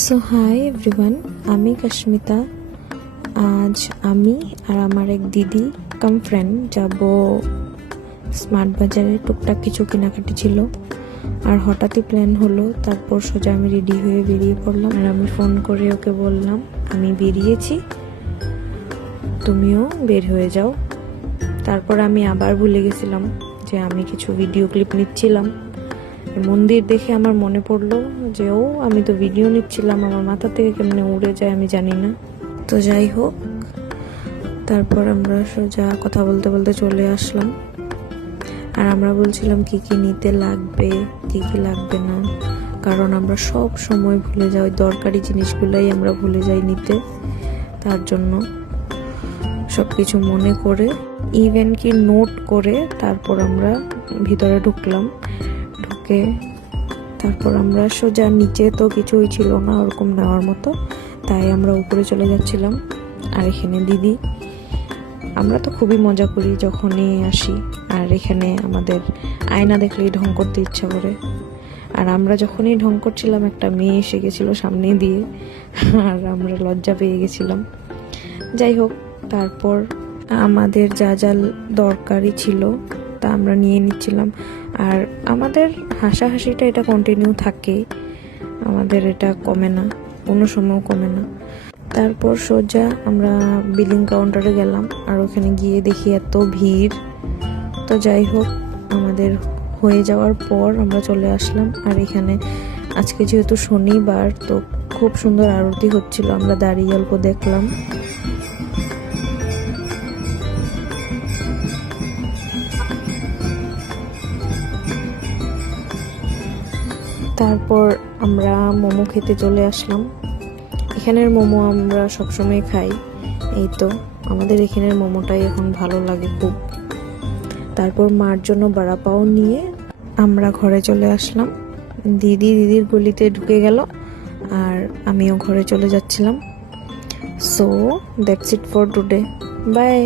So hi everyone, আমি কাশ্মিতা। আজ আমি আর আমার এক দিদি কাম ফ্রেন্ড যাব স্মার্ট বাজারে। টুকটাক কিছু কেনাকাটি ছিল আর হঠাৎই প্ল্যান হলো। তারপর সোজা আমি রেডি হয়ে বেরিয়ে পড়লাম আর আমি ফোন করে ওকে বললাম আমি বেরিয়েছি, তুমিও বের হয়ে যাও। তারপর আমি আবার ভুলে গেছিলাম যে আমি কিছু ভিডিও ক্লিপ নিচ্ছিলাম। মন্দির দেখে আমার মনে পড়লো যে আমি তো ভিডিও নিচ্ছিলাম, আমার মাথা থেকে কেমনে উড়ে যায় আমি জানি না। তো যাই হোক, তারপর আমরা সোজা কথা বলতে বলতে চলে আসলাম আর আমরা বলছিলাম কি কি নিতে লাগবে কি কি লাগবে না, কারণ আমরা সব সময় ভুলে যাই, দরকারি জিনিসগুলাই আমরা ভুলে যাই নিতে। তার জন্য সব কিছু মনে করে ইভেন কি নোট করে তারপর আমরা ভিতরে ঢুকলাম। তারপর আমরা সোজা নিচে তো কিছুই ছিল না ওরকম নেওয়ার মতো, তাই আমরা উপরে চলে যাচ্ছিলাম। আর এখানে দিদি, আমরা তো খুবই মজা করি যখনই আসি, আর এখানে আমাদের আয়না দেখলেই ঢং করতে ইচ্ছা করে। আর আমরা যখনই ঢং করছিলাম একটা মেয়ে এসে গেছিল সামনে দিয়ে, আর আমরা লজ্জা পেয়ে গেছিলাম। যাই হোক, তারপর আমাদের যা যা দরকারি ছিল তা আমরা নিয়ে নিচ্ছিলাম। আর আমাদের হাসাহাসিটা এটা কন্টিনিউ থাকে, আমাদের এটা কমে না, কোনো সময়ও কমে না। তারপর সোজা আমরা বিলিং কাউন্টারে গেলাম আর ওখানে গিয়ে দেখি এত ভিড়। তো যাই হোক, আমাদের হয়ে যাওয়ার পর আমরা চলে আসলাম। আর এখানে আজকে যেহেতু শনিবার, তো খুব সুন্দর আরতি হচ্ছিল, আমরা দাঁড়িয়ে অল্প দেখলাম। তারপর আমরা মোমো খেতে চলে আসলাম। এখানের মোমো আমরা সবসময় খাই, এই তো আমাদের এখানের মোমোটাই এখন ভালো লাগে খুব। তারপর মার জন্য বড়া পাও নিয়ে আমরা ঘরে চলে আসলাম। দিদির গলিতে ঢুকে গেল আর আমিও ঘরে চলে যাচ্ছিলাম। So that's it for today, by.